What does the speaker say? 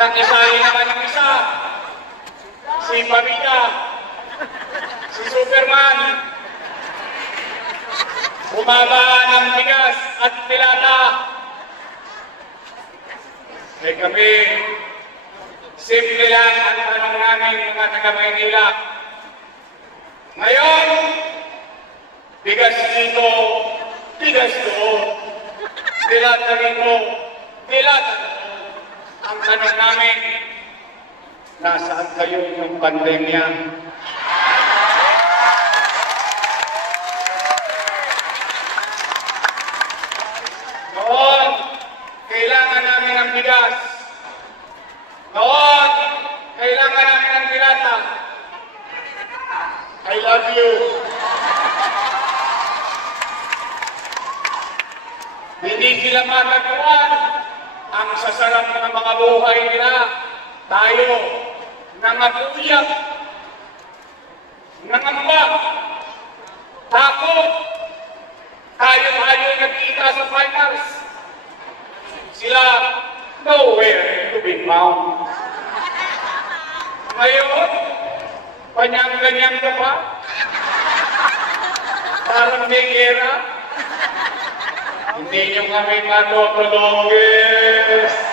Nang isahin naman ng isa, si Pamita, si Superman, bumaba ng bigas at pilata. Eh kami, simple lang ang tanong namin mga taga-Maynila. Ngayon, bigas dito, bigas doon. Pilata rito, pilata doon. Ang tanong namin, nasaan kayo yung pandemya? Noon, kailangan namin ng bigas. Noon, kailangan namin ng pilata. I love you. Hindi sila matagpuan ang sasarap ng mga buhay nila. Tayo, nangabuyak, nangamba, takot. Tayo nagkita sa finals. Sila, nowhere to be found. Ngayon, panyang-ganyang ka pa? Parang may gera? Hindi nyo kami matutulogin.